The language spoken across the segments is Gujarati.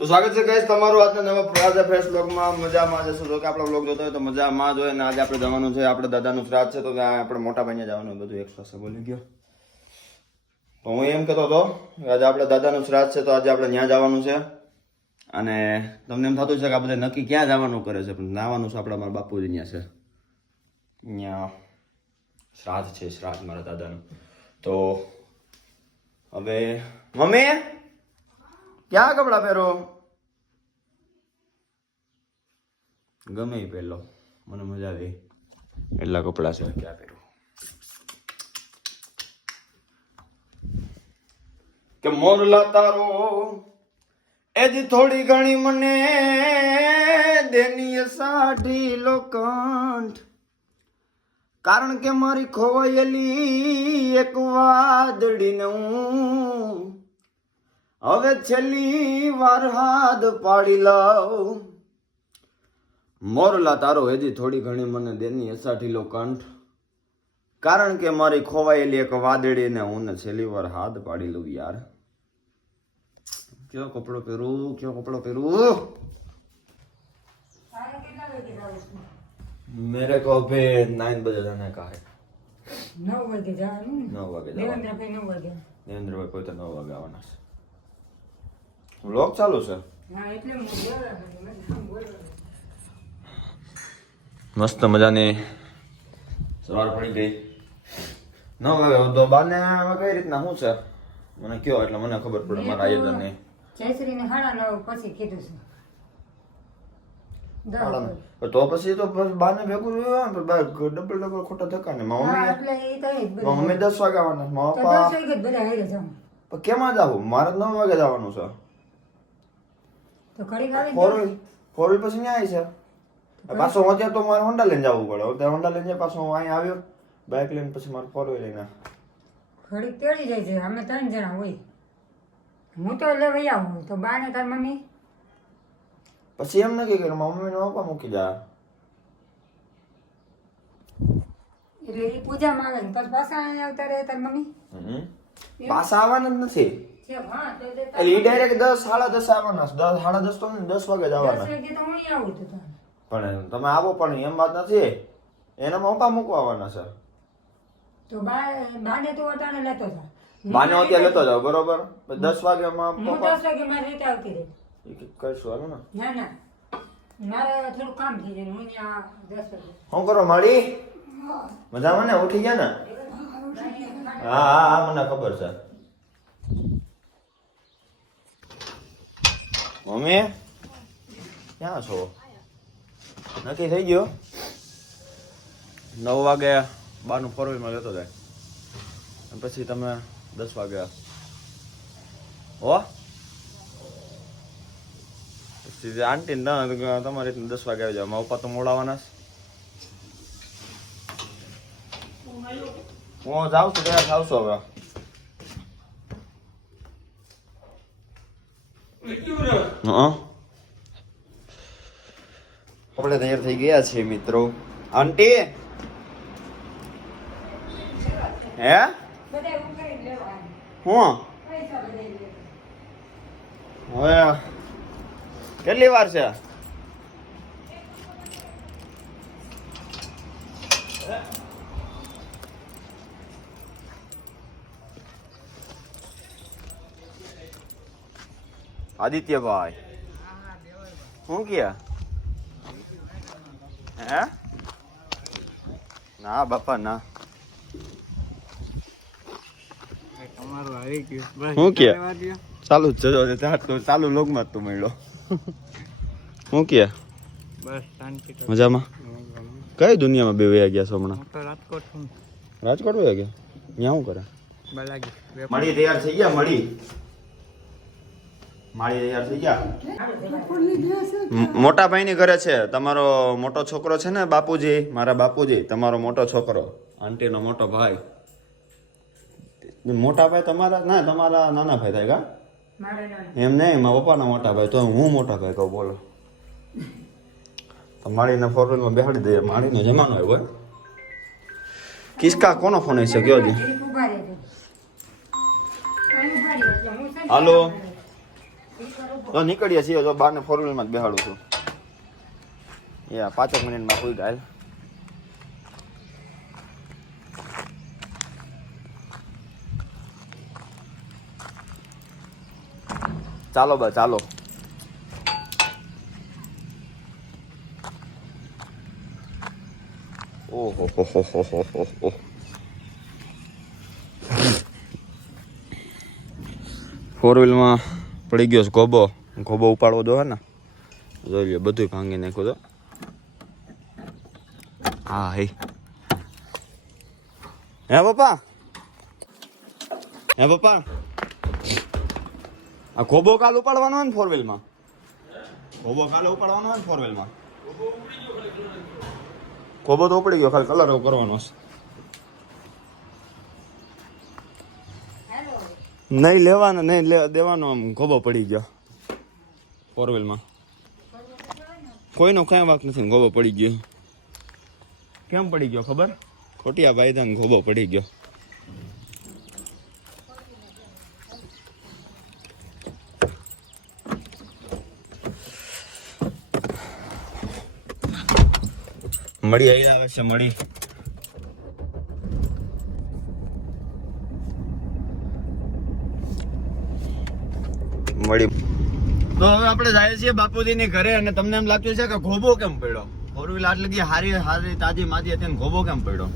તો સ્વાગત છે ગાઈસ તમારું આજના નવા પ્રાજા ફ્રેશ બ્લોગમાં. મજામાં જશો જો કે આપણો બ્લોગ જોતો હોય તો મજામાં જ હોય. અને આજે આપણે જવાનું છે, આપણે દાદાનું શ્રાદ્ધ છે, તો ત્યાં આપણે મોટા ભાઈને જવાનું બધું એક પાસે બોલી ગયો. તો હું એમ કહેતો હતો આજે આપણે દાદાનું શ્રાદ્ધ છે, તો આજે આપણે ત્યાં જવાનું છે. અને તમને એમ થતું છે કે આ બધા નક્કી ક્યાં જવાનું કરે છે, પણ જવાનું છે આપણે મારા બાપુજી ત્યાં છે. ત્યાં શ્રાદ્ધ છે, શ્રાદ્ધ મારા દાદાનું. તો હવે મમ્મી ક્યાં કપડા પહેરો? ગમે એ પહેલો, મને મજા આવી એટલા કપડા છે. ક્યાં પહેરો કે મોરલા તારો એજી થોડી ઘણી મને દેની સાઢી લોખંડ, કારણ કે મારી ખોવાયેલી એક વાદળીને હું હવે છેલ્લી વાર હાથ પાડી લાવ. મોરલા તારો હજી થોડી ઘણી મને દેની અસાઠીલો કંઠ, કારણ કે મારી ખોવાયેલી એક વાદળીને હું છેલ્લી વાર હાથ પાડી લઉં. યાર કયો કપડો પહેરું, કયો કપડો પહેરું? मेरे को अभी 9 बजे जाने का है. 9 વાગે જવાનું. 9 વાગે દેવેન્દ્રભાઈ 9 વાગે. દેવેન્દ્રભાઈ પોતે 9 વાગે આવવાના છે. વ્લોગ ચાલુ છે. હા એટલે હું બોલવા. મસ્ત મજાની સવાર પડી ગઈ. 9 વાગે તો બાને હવે કઈ રીતના શું છે મને કયો, એટલે મને ખબર પડે મારા આયોજનની. જયશ્રીને 9:30 પછી કીધું છે. તો પછી તો બાને ભેગું ડબલ ખોટા ધક્કા ને મમ્મી 10 વાગે આવવાના. મારા પપ્પા 10 વાગે બધા હારે જાવ. પણ કેમાં જાવું? મારે 9 વાગે જવાનું છે. તો ઘડી આવી ફોર વ્હીલ પછી ન્યાય છે. પાછો અત્યારે તો મારે હોન્ડા લઈને જવું પડે. અત્યારે હોન્ડા લઈને પાછો હું અહીંયા આવ્યો, બાઇક લઈને પછી મારે ફોર વ્હીલ લઈને ઘડી તેડી જાય છે. અમે 3 જણા હોય. હું તો લેવા આવું તો બા ને તાર મમ્મી પછી એમ નક્કી કર્યું મમ્મી ને પપ્પા મૂકી જા. એટલે એ પૂજામાં આવે ને પછી પાછા અહીંયા આવતા રહે તાર મમ્મી. પાછા આવવાના જ નથી. હા તો એટલે ઈ ડાયરેક્ટ 10 10:30 આવવાના છે. 10 10:30 તો નહીં, 10 વાગે જ આવવાના. 10 વાગે તો હું અહીં આવું તો પણ તમે આવો પણ એમ વાત નથી. એના પપ્પા મૂકવા આવવાના છે. તો બાને તો અટાણે લેતો જા. બાને અત્યારે લેતો જાવ બરોબર. 10 વાગ્યામાં હું પપ્પા 10 વાગે મારે રીતે આવતી રહે. કરશું હાલો ને. ના ના મારે થોડું કામ થઈ જાય. હું ત્યાં 10 વાગે શું કરો માડી? મજામાં ને? ઉઠી ગયા ને? હા હા હા મને ખબર છે. મમ્મી ક્યાં છો? નક્કી થઈ ગયો? 9 વાગે બાનું ફોર વ્હીલમાં લેતો જાય અને પછી તમે 10 વાગે હો પછી આંટી ને તમારી રીતના 10 વાગે આવી જાવ. મારા પપ્પા તો મોડાવાના છે. હું જાઉં છું, તૈયાર થાવ છું હવે. આપણે તૈયાર થઈ ગયા છીએ મિત્રો. આંટી હે બધા એવું કરી લેવા હું પૈસા બધા લે. હવે કેટલી વાર છે? આદિત્યભાઈ શું ક્યાં? હે ના બાપા ના. શું કે ચાલુ જ છે, ચાલુ લોગમાં જ તું મળ્યો. શું કે મજામાં? કઈ દુનિયામાં બે વયા ગયા છો હમણાં? રાજકોટ વયા ગયા? ત્યાં શું કરે? મળી તૈયાર થઈ ગયા? મળી તૈયાર થઈ ગયા? મોટા ભાઈની ઘરે છે. તમારો મોટો છોકરો છે ને બાપુજી, મારા બાપુજી, તમારો મોટો છોકરો, આંટીનો મોટો ભાઈ. મોટા ભાઈ તમારા ના, તમારા નાના ભાઈ થાય કા? એમ નહીં, મારા પપ્પાના મોટા ભાઈ. તો હું મોટા ભાઈ કહું. બોલો તો માળીને ફોર વ્હીલમાં બેસાડી દઈએ. માળીનો જમાનો આવ્યો. કિસકા કોનો ફોન હશે કયો જી? હાલો તો નીકળીએ છીએ તો બારને 4 વ્હીલમાં જ બેહાડું છું. યા 5 મિનિટમાં કોઈ ગાય. ચાલો બા ચાલો. ઓહો હો હો હો હો હો. ફોર વ્હીલમાં પડી ગયો છે ગોબો ઉપાડવો દો હે ને જોઈ લ્યો બધું ભાંગી નાખ્યું તો. હા હે પપ્પા આ ગોબો કાલ ઉપાડવાનો હોય ને 4 વ્હીલમાં ગોબો કાલે ઉપાડવાનો હોય ને 4 વ્હીલમાં ગોબો તો ઉપડી ગયો ખાલી કલર કરવાનો છે. નહીં લેવાનો નહીં દેવાનો આમ ગોબો પડી ગયો 4 વ્હીલમાં કોઈનો કઈ વાક નથી ગોબો પડી ગયો. કેમ પડી ગયો ખબર? ખોટિયા ભાઈ તને ગોબો પડી ગયો. મળી આવી આવે છે મળી. તો હવે આપણે જાય છીએ બાપુજીની ઘરે અને તમને એમ લાગતું છે કે ગોબો કેમ પડ્યો? 4 વ્હીલ આટલી હારી તાજી માજી હતી ગોબો કેમ પડ્યો?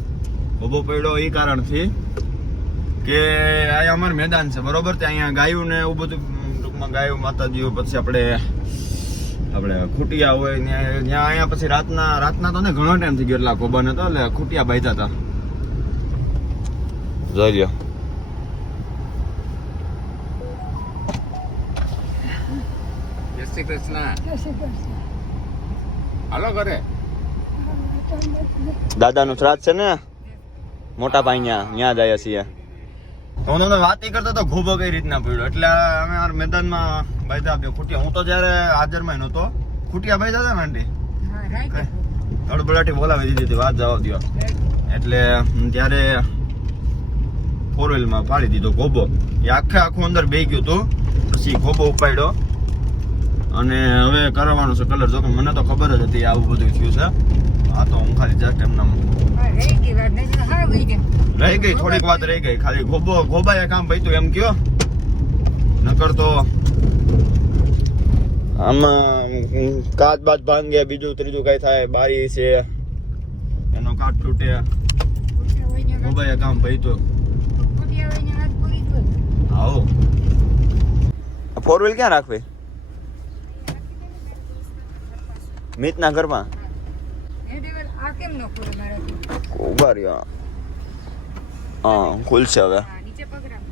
ગોબો પડ્યો એ કારણથી કે અહીંયા અમારું મેદાન છે બરોબર. ત્યાં અહીંયા ગાયું ને એવું બધું ટૂંકમાં ગાયું માતાજીઓ પછી આપણે ખૂટિયા હોય ત્યાં અહીંયા પછી રાતના તો ને ઘણો ટાઈમ થઈ ગયો એટલા ગોબાને તો એટલે ખૂટિયા બાંધ્યા હતા. જોઈ લ્યો હાલો ઘરે દાદાનું શ્રાદ્ધ છે ને મોટા ભાઈ ત્યાં જાય છીએ. હું તમને વાત નહીં કરતો તો ગોબો કઈ રીતના પડ્યો એટલે અમે મેદાનમાં બાંધ્યા આપ્યો ખૂટિયા. હું તો જયારે હાજરમાં નહોતો ખૂટિયા બાંધ્યા હતા ને આંટી તડબડાટી બોલાવી દીધી હતી વાત જવા દો એટલે ત્યારે 4 વ્હીલમાં પાડી દીધો ગોબો. એ આખું અંદર બેહી ગયું હતું પછી ગોબો ઉપાડ્યો અને હવે કરવાનું છે કલર. જો કે મને તો ખબર જ હતી આવું બધું થયું છે. આ તો હું ખાલી જસ્ટ એમના રહી ગઈ થોડીક વાત રહી ગઈ ખાલી ગોબાએ કામ પૈતું એમ કયો નકર તો આમાં કાચ બાચ ભાંગે બીજું ત્રીજું કઈ થાય બારી છે એનો કાચ તૂટે ગોબાએ કામ પૈતું. આવો 4 વ્હીલ ક્યાં રાખવી? મિતના ઘરમાં ઉભા રહ્યો. હા ખુલશે હવે.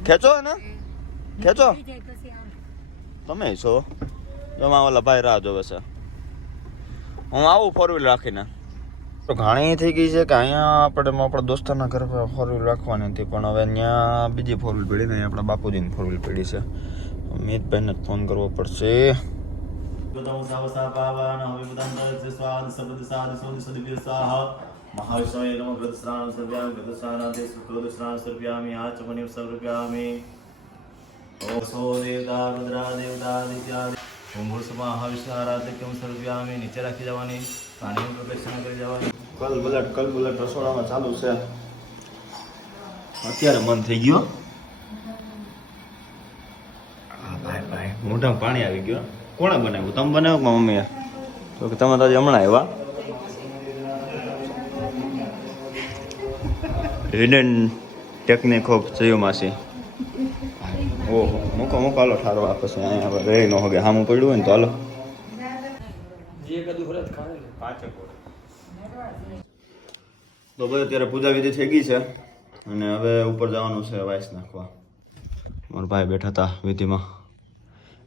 ખેંચો ને ખેંચો તમે છો જમા ઓલા ભાઈ રાહ જોવે છે. હું આવું 4 વ્હીલ રાખીને. તો ઘણી થઈ ગઈ છે કે અહીંયા આપણા દોસ્તારના ઘર 4 વ્હીલ રાખવાની હતી પણ હવે ત્યાં બીજી 4 વ્હીલ પડી ને આપણા બાપુજીની 4 વ્હીલ પડી છે. મિતભાઈને ફોન કરવો પડશે. महाविष्णवे नमः गतस्नानं सर्व्यामि गतस्नानादे शुक्लदस्नानं सर्व्यामि आचमनीं सर्व्यामि ओम सो देवता रुद्रा देवता दित्यादि ओम भूर्सुमा महाविष्णु आराध्यक्यं सर्व्यामि નીચે રાખી જવાની પાણીનું પ્રદક્ષિણા કરી જવાની. કલ બુલેટ રસોડામાં ચાલુ છે અત્યારે મન થઈ ગયો. હા ભાઈ મોઢામાં પાણી આવી ગયો. કોણે બનાવ્યું? તમે બનાવ્યું કે મમ્મીએ? તો કે તમે તો હમણાં આવ્યા. હિડન ટેકનિક ઓફ જયુમાસી. ઓહો મૂકો હાલો ઠારો આપે છે અહીંયા હવે રહી ન હોગે સામું પડ્યું હોય ને તો હાલો. તો ભાઈ અત્યારે પૂજા વિધિ થઈ ગઈ છે અને હવે ઉપર જવાનું છે વાઇસ નાખવા. મારા ભાઈ બેઠા હતા વિધિમાં.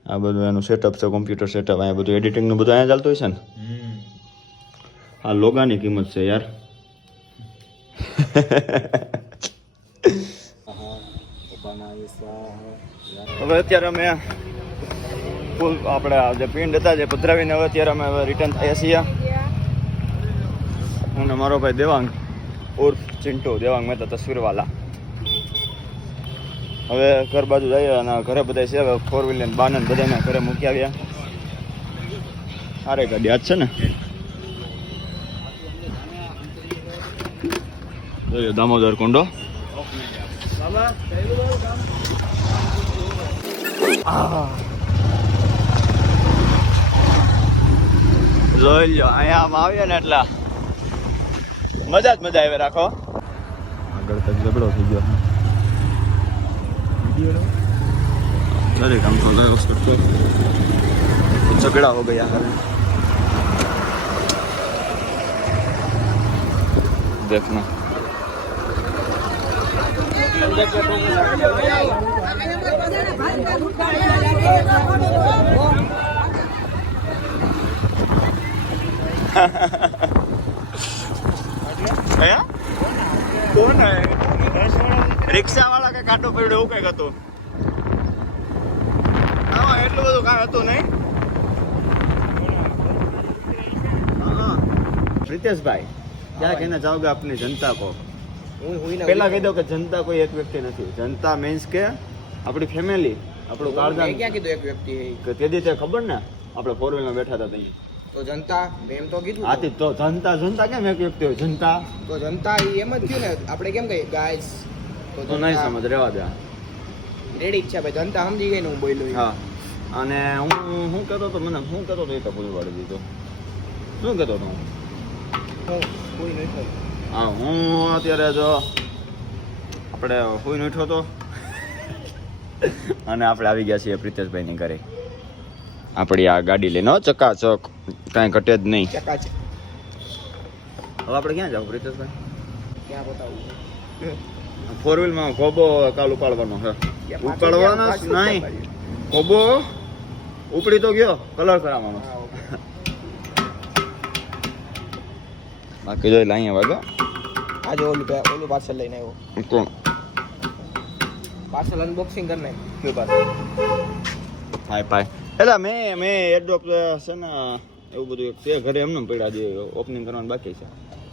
આ બધું એનું સેટઅપ છે કોમ્પ્યુટર સેટઅપ. અહીંયા બધું એડિટિંગનું બધું અહીંયા ચાલતું હોય છે ને. આ લોગાની કિંમત છે યાર. હવે અત્યારે અમે આપણે જે પિંડ હતા જે પધરાવીને હવે અત્યારે અમે રિટર્ન થયા છીએ. હું ને મારો ભાઈ દેવાંગ ઉર્ફ ચિંટુ દેવાંગ મહેતા તસવીરવાલા. હવે ઘર બાજુ જઈએ અને ઘરે બધા છે હવે 4 વ્હીલર બાને બધાને ઘરે મૂકી આવ્યા. અરે ગાડી આજ છે ને જોઈએ દામોદર કુંડો. જોઈ લો અહીંયા આવીએ ને એટલે મજા જ મજા આવે. રાખો આગળ તક ઝઘડો થઈ ગયો. अरे काम चल रहा है उसका तो झगड़ा हो गया है. देखना कौन है रिक्शा वाला का काटो पड़े એવું કઈક હતું. હા એટલું બધું કાંઈ હતું નહીં. પ્રિતેશભાઈ क्या कहना चाहोगे अपनी जनता को? પહેલા કહી દો કે જનતા કોઈ એક વ્યક્તિ નથી. જનતા મીન્સ કે આપણી ફેમિલી, આપણું કાળજાન. ક્યાં કીધું એક વ્યક્તિ કે તે દી ખબર ને આપણે 4 વ્હીલમાં બેઠા હતા ત્યાં. તો જનતા એમ તો કીધું. આથી તો જનતા જનતા કેમ એક વ્યક્તિ હોય? જનતા તો જનતા ઈ એમ જ થયું ને. આપણે કેમ કહીએ ગાઈસ તો નહીં સમજ, રહેવા દે. રેડી છે ભાઈ. જનતા સમજી ગઈ ને હું બોલ્યો. હા અને હું કહેતો તો મને શું કહેતો તો એ તો ભૂલ પાડી દીધો. શું કહેતો તો હું? કોઈ નહીં. હા હું અત્યારે જો આપણે હુઈ ઉઠ્યો તો અને આપણે આવી ગયા છીએ પ્રિતેશભાઈની ઘરે. આપણી આ ગાડી લઈને ચકાચક, કાંઈ ઘટે જ નહીં. ચકા છે. હવે આપણે ક્યાં જાવ પ્રિતેશભાઈ? ક્યાં બતાવું? 4 વ્હીલમાં ખોબો કાલ ઉપાડવાનો છે. ઉપાડવાનો જ નહીં, ખોબો ઉપડી તો ગયો, કલર કરાવવાનો. બાકી જોઈ લે અહીંયા વાગો. આજે ઓલું પાર્સલ લઈને આવ્યો. કોણ પાર્સલ અનબોક્સિંગ કરી નાખ. કયું પાર્સલ? હાય પાય એટલે મેં એડ્રોપ છે ને એવું બધું એક છે ઘરે એમને પડ્યા જે ઓપનિંગ કરવાનું બાકી છે.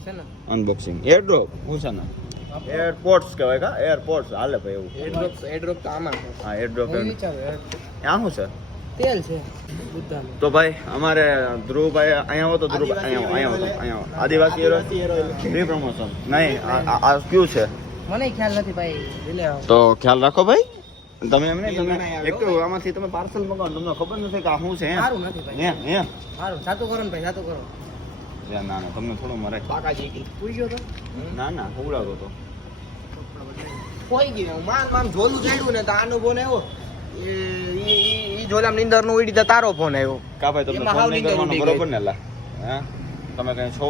છે ને અનબોક્સિંગ એરડ્રોપ હું છે ને એરપોર્ટ્સ કહેવાય કા? એરપોર્ટ્સ હાલે ભાઈ એવું. એડ્રોપ તો આમાં છે. હા એરડ્રોપ હું વિચારું આ શું છે? તેલ છે બુદ્ધાનું. તો ભાઈ અમારે ધ્રુવભાઈ અહીંયા આવો તો ધ્રુવભાઈ અહીંયા આદિવાસી હીરો ફ્રી પ્રમોશન નહીં. આ કયું છે મને ખ્યાલ નથી ભાઈ. એટલે તો ખ્યાલ રાખો ભાઈ. તમે એમને તમે એક તો આમાંથી તમે પાર્સલ મંગાવો તમને ખબર નથી કે આ શું છે. સારું નથી ભાઈ. હે સારું સાતું કરો ને ભાઈ. સાતું કરો. ના ના તમને થોડું મરે. બાકાજી પૂરી ગયો તો ના ના ઉડાડો તો કોઈ ગયું માન ઝોલું ચડ્યું ને તો આનો ફોન આવ્યો. ઈ ઝોલામ નીંદર નો ઉડી તારો ફોન આવ્યો. કા ભાઈ તમને એમાં ફોન હાવ નહીં નીંદર કરવાનો ઉડી બરોબર ને લા? હે તમે કઈ છો?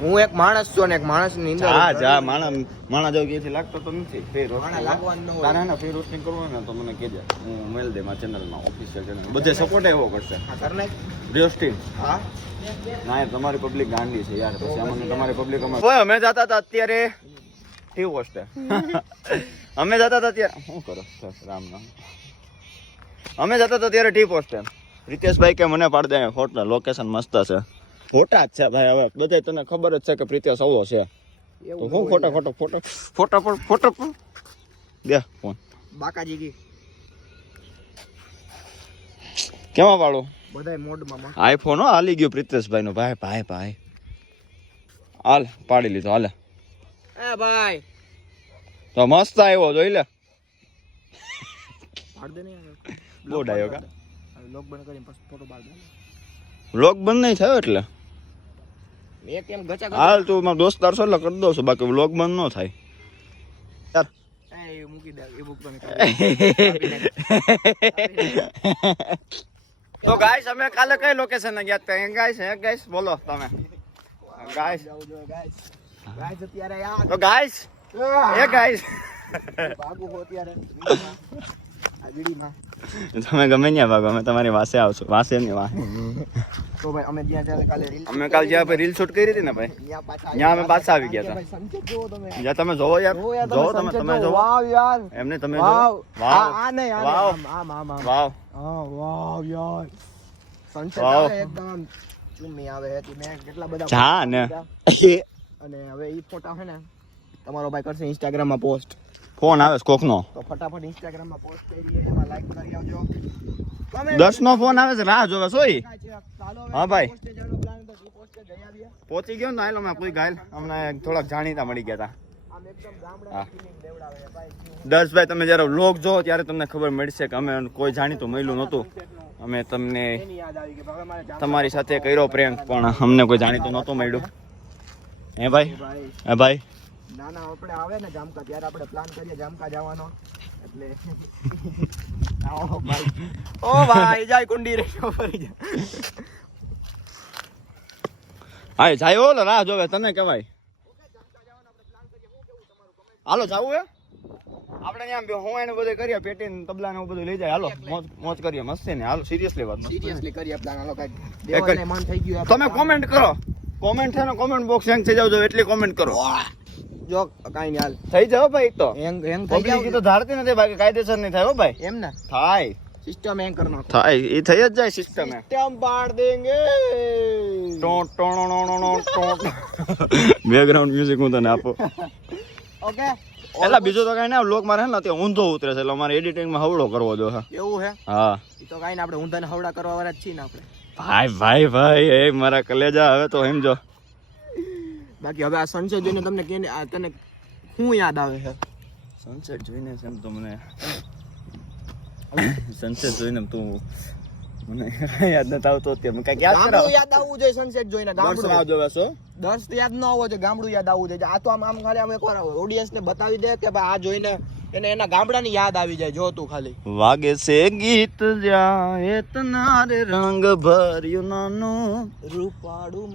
હું એક માણસ છું ને એક માણસ ની નીંદર. હા જા માણા જાવ ક્યાંથી લાગતો તો નથી. ફેર માણા લાગવાનું ન હોય. તારા ને ફેર રોસ્ટિંગ કરવું હોય ને તો મને કહેજે, હું મેલ દે મારા ચેનલમાં, ઓફિશિયલ ચેનલ બધે સપોર્ટ એવો કરશે. હા કર નાખ. રોસ્ટિંગ હા ના યાર તમારી પબ્લિક ગાંડી છે યાર. પછી અમને તમારી પબ્લિક અમે જતા હતા અત્યારે ટી હોસ્ટેલ. અમે જતા હતા ત્યારે શું કરો રામ નામ. અમે જતા હતા ત્યારે ટી હોસ્ટેલ. પ્રિતેશભાઈ કે મને પાડ દે ફોટા, લોકેશન મસ્ત છે. ફોટા જ છે ભાઈ. હવે બધા તને ખબર જ છે કે પ્રિતેશ આવો છે તો હું ફોટા પણ દે ફોન. બાકાજી કી કેમાં વાળું બધાય મોડમાં આઈફોન હાલી ગયો પ્રિતેશભાઈ નો. ભાઈ હાલ પાડી લીધો. હાલે એ ભાઈ તો મસ્ત આવ્યો જોઈ લે. પાડ દે ને બહુ ડાયો કા. લોક બંધ કરીને પછી ફોટો પાડ દે. વ્લોગ બંધ નહીં થયો એટલે એક એમ ગચા હાલ તું મારો દોસ્તાર છો એટલે કરી દઉં છું, બાકી વ્લોગ બંધ ન થાય યાર. એ મૂકી દે એ બુક તો તો ગાઈસ અમે કાલે કઈ લોકેશન ગયા હતા ગાઈસ બોલો તમે ગાઈસ. ગાઈસ અત્યારે યાર તો ગાઈસ ગાઈસ બાબુ હો અત્યારે આ વિડીમાં તમે ગમે ત્યાં ભાગો અમે તમારી વાસે આવશું. વાસે ની વાહ તો ભાઈ અમે જ્યાં ત્યારે કાલે રીલ અમે કાલ જ્યાં ભાઈ રીલ શૂટ કરી હતી ને ભાઈ ત્યાં અમે પાછા આવી ગયા હતા. સનસેટ જોવો તમે. જ્યાં તમે જોવો યાર, જોવો તમે જોવો. વાવ યાર એમને તમે વાવ વાવ આ નહીં આ વાવ આમ વાવ હા વાવ યાર સનસેટ વાવ. આવે એકદમ ચુમ્મી આવે હતી. મેં કેટલા બધા જા ને અને હવે ઈ ફોટા હે ને તમારો ભાઈ કરશે ઇન્સ્ટાગ્રામમાં પોસ્ટ. ફોન આવે છે કોકનો. તો ફટાફટ ઇન્સ્ટાગ્રામમાં પોસ્ટ કરી એમાં લાઈક કરી આવજો. 10 નો ફોન આવે છે, રાહ જોવે સોઈ. હા ભાઈ. પોસ્ટે જવાનો પ્લાન તો જી પોસ્ટે જઈ આવીએ. પહોંચી ગયો ને હાલો મેં કોઈ ગાયલ અમને થોડાક જાણીતા મળી ગયા હતા. આમ એકદમ ગામડાની ફીલિંગ દેવડાવે ભાઈ. દર્શભાઈ તમે જ્યારે વ્લોગ જો ત્યારે તમને ખબર મળશે કે અમે કોઈ જાણીતું મળ્યું નહોતું. અમે તમને એની યાદ આવી કે હવે મારે તમારી સાથે કર્યો પ્રેન્ક પણ અમને કોઈ જાણીતું નહોતું મળ્યું. હે ભાઈ? ભાઈ હે ભાઈ? ના ના આપણે આવે ને જામકા ત્યારે આપણે પ્લાન કરીએ જામકા જવાનો એટલે આવો ભાઈ. ઓ ભાઈ જાય કુંડી રે ફરી જા. હા જાય ઓલો રાહ જોવે તને કહેવાય. હાલો જાવું હે આપણે ત્યાં હું એને બધું કરીએ પેટી ને તબલા ને એવું બધું લઈ જાય. હાલો મોજ કરીએ મસ્ત છે ને. હાલો સિરિયસલી વાત સિરિયસલી કરીએ પ્લાન. હાલો કાઈ દેવાને મન થઈ ગયું. તમે કોમેન્ટ કરો. કોમેન્ટ છે ને કોમેન્ટ બોક્સ હેંગ થઈ જાવ એટલી કોમેન્ટ કરો. જો કાઈ નહીં હાલ થઈ જાવ ભાઈ. તો હેંગ હેંગ થઈ પબ્લિક તો જાવ ધારતી નથી બાકી કાયદેસર નહીં થાય હો ભાઈ. એમ ને થાય સિસ્ટમ હેંગ કરી નાખો. થાય એ થઈ જ જાય સિસ્ટમ એ. સિસ્ટમ પાડ દેંગે. બેકગ્રાઉન્ડ મ્યુઝિક હું તને આપો. ઓકે એટલે બીજું તો કઈ ના લોક મારે હે ને તે ઊંધો ઉતરે છે એટલે મારે એડિટિંગમાં હવડો કરવો જો. એવું હે હા ઈ તો કાઈ ને આપણે ઊંધાને હવડા કરવા વાળા જ છીએ ને આપણે. ભાઈ ભાઈ ભાઈ એ મારા કલેજા હવે તો સમજો. બાકી હવે આ સનસેટ જોઈને તમને કેને આ તને શું યાદ આવે છે? સનસેટ જોઈને એમ તો મને સનસેટ જોઈને તું મને યાદ નથી આવતો અત્યારે કઈક યાદ કરાવ. ગામડું યાદ આવવું જોઈએ સનસેટ જોઈને. ગામડું આવજો બેસો. દર્શ તો યાદ ન આવવો જોઈએ, ગામડું યાદ આવવું જોઈએ. આ તો આમ ખાલી આમ એકવાર ઓડિયન્સ ને બતાવી દે કે ભાઈ આ જોઈને એને એના ગામડાની યાદ આવી જાય. જો તું ખાલી વાગે છે ગીત જાય તનારે રંગ ભર્યું નાનું રૂપાળું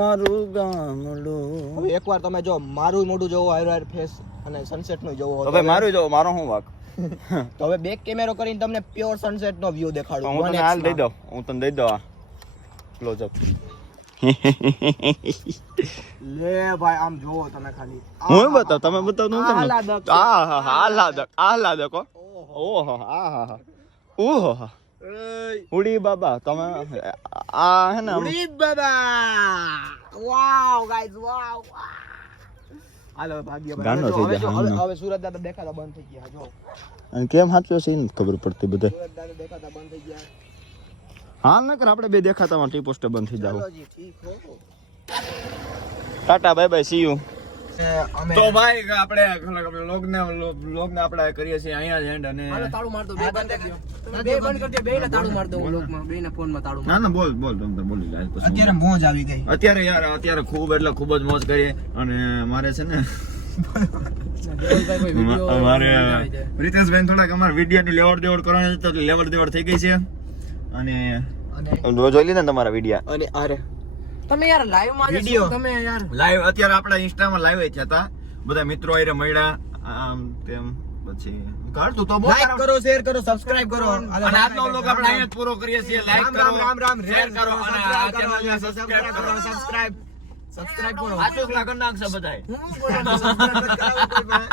મારું ગામડું. હવે એકવાર તમે જો મારું મોઢું જોવો હાયર ફેસ અને સનસેટ નું જોવો હવે મારું જો મારો શું વાક. તો હવે બેક કેમેરો કરીને તમને પ્યોર સનસેટ નો વ્યૂ દેખાડું. હું તને હાલ દઈ દઉં. હું તને દઈ દઉં આ ક્લોઝ અપ. લે ભાઈ આમ જોવો તમે ખાલી. હું બતાવ તમે બતાવ તો આહલાદક છે. આહલાદક ઓહો આહા ઓહો ઉડી બાબા તમે આ હે ને ઉડી બાબા. વાવ ગાઈઝ વાવ. હાલો ભાગ્ય ગાનો થઈ જાય. હવે સુરત દાદા દેખાતા બંધ થઈ ગયા. જો અને કેમ હાચ્યો છે ને ખબર પડતી બધે. સુરત દાદા દેખાતા બંધ થઈ ગયા. હાલ નકર આપણે બે દેખાતામાં ટી પોસ્ટર બંધ થઈ જાવ. ચલો જી ઠીક હો. Tata bye bye see you. અમે તો ભાઈ આપણે લોગને આપણે કરીએ છીએ અહીંયા જ એન્ડ. અને હાલો તાળું માર દો. બે બંધ કરી દો. બે બંધ કરી દો. બેને તાળું માર દો. લોકમાં બેને ફોનમાં તાળું માર. ના ના બોલ તમે બોલી જાય પછી. અત્યારે મોજ આવી ગઈ. અત્યારે યાર અત્યારે ખૂબ એટલે ખૂબ જ મોજ કરીએ. અને મારે છે ને અમારે પ્રિતેશભાઈ થોડાક અમારે વિડીયોની લેવડ દેવડ કરવાની તો લેવડ દેવડ થઈ ગઈ છે. અને જોઈ લીધા ને તમારા વિડીયો. અને અરે તમે યાર લાઈવ માં વિડિયો તમે યાર લાઈવ અત્યારે આપણા ઇન્સ્ટામાં લાઈવ થયા હતા બધા મિત્રો આરે મળ્યા આમ તેમ. પછી કાઢતું તો લાઈક કરો, શેર કરો, સબસ્ક્રાઇબ કરો. અને આજનો વ્લોગ આપણે અહીંયા જ પૂરો કરીએ છીએ. લાઈક કરો, રામ શેર કરો અને આ ચેનલને સબસ્ક્રાઇબ કરો. સબસ્ક્રાઇબ કરો. આ ચોકલા કરી નાખશે બધાય. હું બોલો સબસ્ક્રાઇબ કરાવો કોઈ ભાઈ.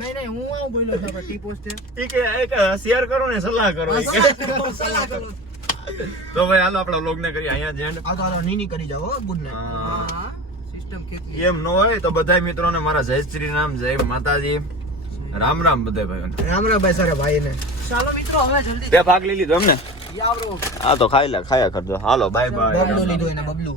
નહીં હું આવું બોલ્યો તો આપણે ટી પોસ્ટે. ઠીક છે એક શેર કરો ને સલાહ કરો. સલાહ કરો. તો ભાઈ હાલો આપણા વ્લોગ ને કરીએ અહીંયા જ એન્ડ. આ તો હાલો નીની કરી જાવ હો ગુડ નાઈટ. હા સિસ્ટમ ખેતી એમ ન હોય તો બધાય મિત્રોને મારા જય શ્રી રામ, જય માતાજી, રામ રામ બધાય ભાઈઓને. રામ રામ ભાઈ સારા ભાઈ ને. ચાલો મિત્રો હવે જલ્દી બે ભાગ લઈ લીધો એમને. યાવરો હા તો ખાયા કરજો. હાલો બાય બાય. બબલું લીધું એને બબલું.